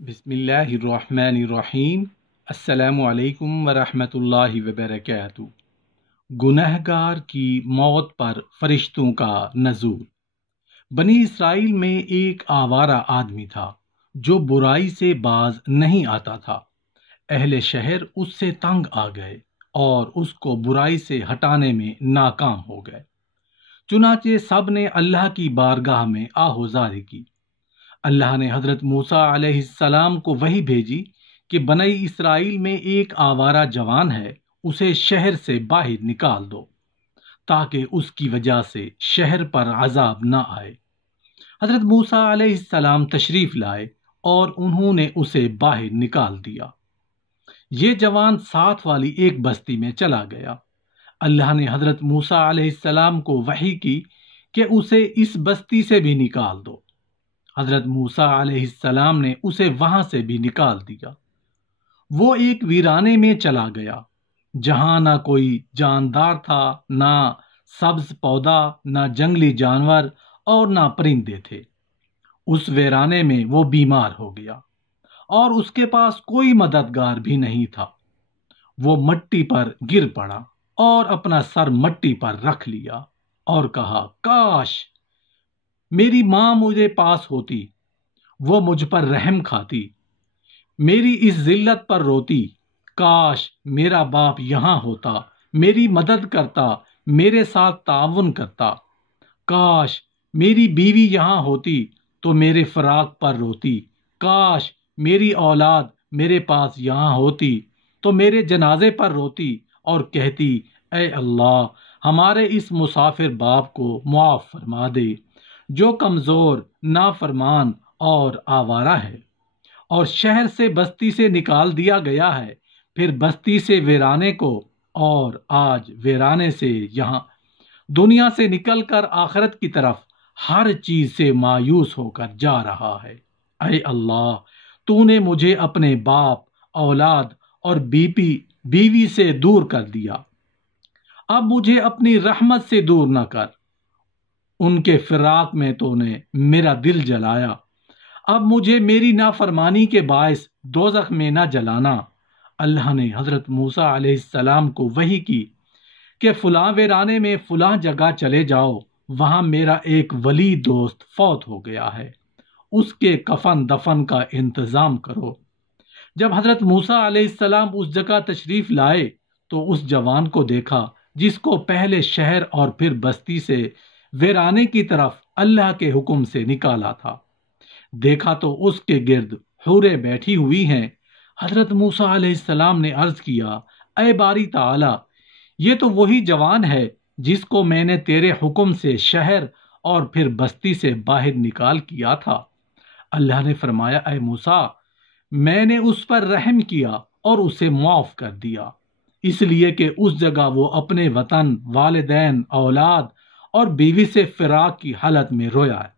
بسم اللہ الرحمن الرحیم۔ السلام علیکم ورحمۃ اللہ وبرکاتہ۔ گنہگار کی موت پر فرشتوں کا نزول۔ بنی اسرائیل میں ایک آوارہ آدمی تھا جو برائی سے باز نہیں آتا تھا۔ اہل شہر اس سے تنگ آ گئے اور اس کو برائی سے ہٹانے میں ناکام ہو گئے۔ چنانچہ سب نے اللہ کی بارگاہ میں آہوزاری کی۔ اللہ نے حضرت موسیٰ علیہ السلام کو وحی بھیجی کہ بنی اسرائیل میں ایک آوارہ جوان ہے، اسے شہر سے باہر نکال دو تاکہ اس کی وجہ سے شہر پر عذاب نہ آئے۔ حضرت موسیٰ علیہ السلام تشریف لائے اور انہوں نے اسے باہر نکال دیا۔ یہ جوان ساتھ والی ایک بستی میں چلا گیا۔ اللہ نے حضرت موسیٰ علیہ السلام کو وحی کی کہ اسے اس بستی سے بھی نکال دو۔ حضرت موسیٰ علیہ السلام نے اسے وہاں سے بھی نکال دیا۔ وہ ایک ویرانے میں چلا گیا جہاں نہ کوئی جاندار تھا، نہ سبز پودا، نہ جنگلی جانور اور نہ پرندے تھے۔ اس ویرانے میں وہ بیمار ہو گیا اور اس کے پاس کوئی مددگار بھی نہیں تھا۔ وہ مٹی پر گر پڑا اور اپنا سر مٹی پر رکھ لیا اور کہا، کاش میری ماں مجھے پاس ہوتی، وہ مجھ پر رحم کھاتی، میری اس ذلت پر روتی۔ کاش میرا باپ یہاں ہوتا، میری مدد کرتا، میرے ساتھ تعاون کرتا۔ کاش میری بیوی یہاں ہوتی تو میرے فراق پر روتی۔ کاش میری اولاد میرے پاس یہاں ہوتی تو میرے جنازے پر روتی اور کہتی، اے اللہ ہمارے اس مسافر باپ کو معاف فرما دے جو کمزور، نافرمان اور آوارہ ہے، اور شہر سے بستی سے نکال دیا گیا ہے، پھر بستی سے ویرانے کو، اور آج ویرانے سے یہاں دنیا سے نکل کر آخرت کی طرف ہر چیز سے مایوس ہو کر جا رہا ہے۔ اے اللہ تو نے مجھے اپنے باپ، اولاد اور بیوی سے دور کر دیا، اب مجھے اپنی رحمت سے دور نہ کر۔ ان کے فراق میں تو نے میرا دل جلایا، اب مجھے میری نافرمانی کے باعث دوزخ میں نہ جلانا۔ اللہ نے حضرت موسیٰ علیہ السلام کو وحی کی کہ فلاں ویرانے میں فلاں جگہ چلے جاؤ، وہاں میرا ایک ولی دوست فوت ہو گیا ہے، اس کے کفن دفن کا انتظام کرو۔ جب حضرت موسیٰ علیہ السلام اس جگہ تشریف لائے تو اس جوان کو دیکھا جس کو پہلے شہر اور پھر بستی سے ویرانے کی طرف اللہ کے حکم سے نکالا تھا۔ دیکھا تو اس کے گرد حوریں بیٹھی ہوئی ہیں۔ حضرت موسیٰ علیہ السلام نے عرض کیا، اے باری تعالی، یہ تو وہی جوان ہے جس کو میں نے تیرے حکم سے شہر اور پھر بستی سے باہر نکال کیا تھا۔ اللہ نے فرمایا، اے موسیٰ میں نے اس پر رحم کیا اور اسے معاف کر دیا، اس لیے کہ اس جگہ وہ اپنے وطن، والدین، اولاد اور بیوی سے فراق کی حالت میں رویا ہے۔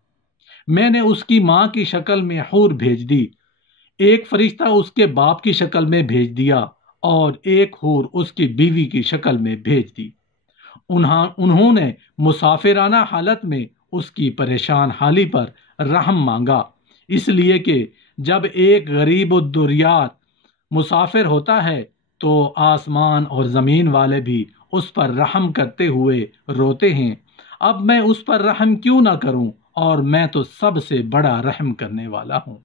میں نے اس کی ماں کی شکل میں حور بھیج دی، ایک فرشتہ اس کے باپ کی شکل میں بھیج دیا اور ایک حور اس کی بیوی کی شکل میں بھیج دی۔ انہوں نے مسافرانہ حالت میں اس کی پریشان حالی پر رحم مانگا، اس لیے کہ جب ایک غریب الدریات مسافر ہوتا ہے تو آسمان اور زمین والے بھی اس پر رحم کرتے ہوئے روتے ہیں، اب میں اس پر رحم کیوں نہ کروں، اور میں تو سب سے بڑا رحم کرنے والا ہوں۔